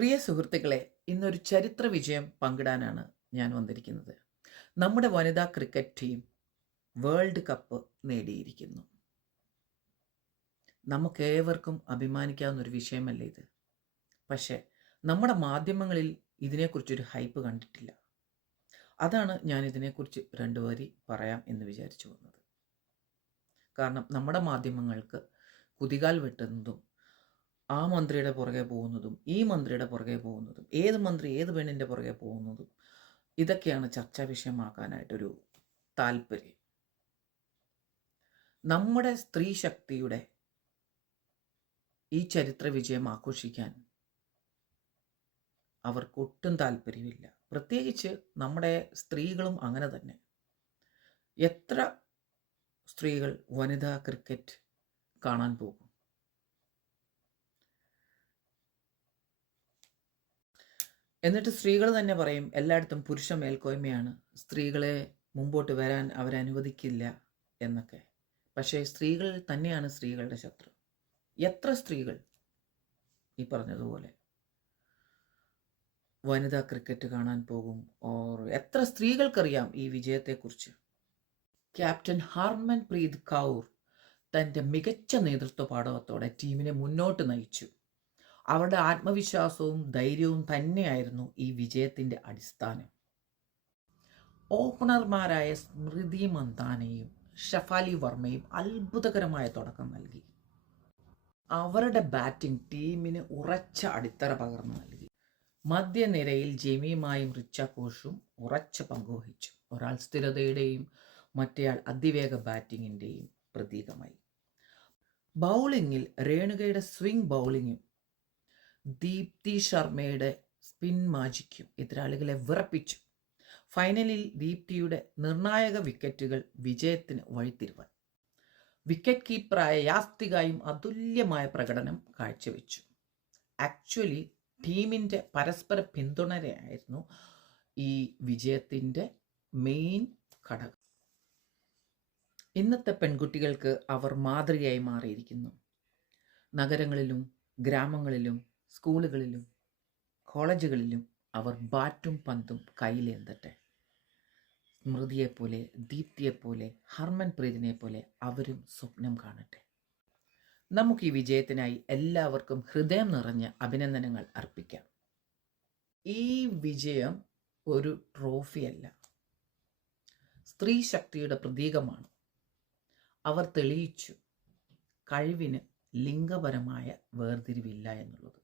പ്രിയ സുഹൃത്തുക്കളെ, ഇന്നൊരു ചരിത്ര വിജയം പങ്കിടാനാണ് ഞാൻ വന്നിരിക്കുന്നത്. നമ്മുടെ വനിതാ ക്രിക്കറ്റ് ടീം വേൾഡ് കപ്പ് നേടിയിരിക്കുന്നു. നമുക്കേവർക്കും അഭിമാനിക്കാവുന്നൊരു വിഷയമല്ലേ ഇത്? പക്ഷേ നമ്മുടെ മാധ്യമങ്ങളിൽ ഇതിനെക്കുറിച്ചൊരു ഹൈപ്പ് കണ്ടിട്ടില്ല. അതാണ് ഞാൻ ഇതിനെക്കുറിച്ച് 2 വരി പറയാം എന്ന് വിചാരിച്ചു വന്നത്. കാരണം നമ്മുടെ മാധ്യമങ്ങൾക്ക് കുതികാൽ വെട്ടുന്നതും ആ മന്ത്രിയുടെ പുറകെ പോകുന്നതും ഈ മന്ത്രിയുടെ പുറകെ പോകുന്നതും ഏത് മന്ത്രി ഏത് പെണ്ണിൻ്റെ പുറകെ പോകുന്നതും ഇതൊക്കെയാണ് ചർച്ചാ വിഷയമാക്കാനായിട്ടൊരു താല്പര്യം. നമ്മുടെ സ്ത്രീ ശക്തിയുടെ ഈ ചരിത്ര വിജയം ആഘോഷിക്കാൻ അവർക്ക് ഒട്ടും താല്പര്യമില്ല. പ്രത്യേകിച്ച് നമ്മുടെ സ്ത്രീകളും അങ്ങനെ തന്നെ. എത്ര സ്ത്രീകൾ വനിതാ ക്രിക്കറ്റ് കാണാൻ പോകും? എന്നിട്ട് സ്ത്രീകൾ തന്നെ പറയും എല്ലായിടത്തും പുരുഷ മേൽക്കോയ്മയാണ്, സ്ത്രീകളെ മുമ്പോട്ട് വരാൻ അവരനുവദിക്കില്ല എന്നൊക്കെ. പക്ഷേ സ്ത്രീകൾ തന്നെയാണ് സ്ത്രീകളുടെ ശത്രു. എത്ര സ്ത്രീകൾ ഈ പറഞ്ഞതുപോലെ വനിതാ ക്രിക്കറ്റ് കാണാൻ പോകും? എത്ര സ്ത്രീകൾക്കറിയാം ഈ വിജയത്തെക്കുറിച്ച്? ക്യാപ്റ്റൻ ഹർമൻപ്രീത് കൗർ തൻ്റെ മികച്ച നേതൃത്വ പാടവത്തോടെ ടീമിനെ മുന്നോട്ട് നയിച്ചു. അവരുടെ ആത്മവിശ്വാസവും ധൈര്യവും തന്നെയായിരുന്നു ഈ വിജയത്തിൻ്റെ അടിസ്ഥാനം. ഓപ്പണർമാരായ സ്മൃതി മന്ദാനയും ഷഫാലി വർമ്മയും അത്ഭുതകരമായ തുടക്കം നൽകി. അവരുടെ ബാറ്റിംഗ് ടീമിന് ഉറച്ച അടിത്തറ പകർന്നു നൽകി. മധ്യനിരയിൽ ജെമിയുമായും റിച്ച കോഷും ഉറച്ച പങ്കുവഹിച്ചു. ഒരാൾ സ്ഥിരതയുടെയും മറ്റേയാൾ അതിവേഗ ബാറ്റിങ്ങിൻ്റെയും പ്രതീകമായി. ബൗളിങ്ങിൽ രേണുകയുടെ സ്വിംഗ് ബൗളിങ്ങും ദീപ്തി ശർമ്മയുടെ സ്പിൻ മാജിക്കും എതിരാളികളെ വിറപ്പിച്ചു. ഫൈനലിൽ ദീപ്തിയുടെ നിർണായക വിക്കറ്റുകൾ വിജയത്തിന് വഴിത്തിരിവായി. വിക്കറ്റ് കീപ്പറായ യാസ്തികായും അതുല്യമായ പ്രകടനം കാഴ്ചവെച്ചു. ആക്ച്വലി ടീമിൻ്റെ പരസ്പര പിന്തുണയായിരുന്നു ഈ വിജയത്തിൻ്റെ മെയിൻ ഘടകം. ഇന്നത്തെ പെൺകുട്ടികൾക്ക് അവർ മാതൃകയായി മാറിയിരിക്കുന്നു. നഗരങ്ങളിലും ഗ്രാമങ്ങളിലും സ്കൂളുകളിലും കോളേജുകളിലും അവർ ബാറ്റും പന്തും കയ്യിലേന്തട്ടെ. സ്മൃതിയെപ്പോലെ, ദീപ്തിയെപ്പോലെ, ഹർമൻപ്രീതിനെ പോലെ അവരും സ്വപ്നം കാണട്ടെ. നമുക്ക് ഈ വിജയത്തിനായി എല്ലാവർക്കും ഹൃദയം നിറഞ്ഞ അഭിനന്ദനങ്ങൾ അർപ്പിക്കാം. ഈ വിജയം ഒരു ട്രോഫിയല്ല, സ്ത്രീ ശക്തിയുടെ പ്രതീകമാണ്. അവർ തെളിയിച്ചു കഴിവിന് ലിംഗപരമായ വേർതിരിവില്ല എന്നുള്ളത്.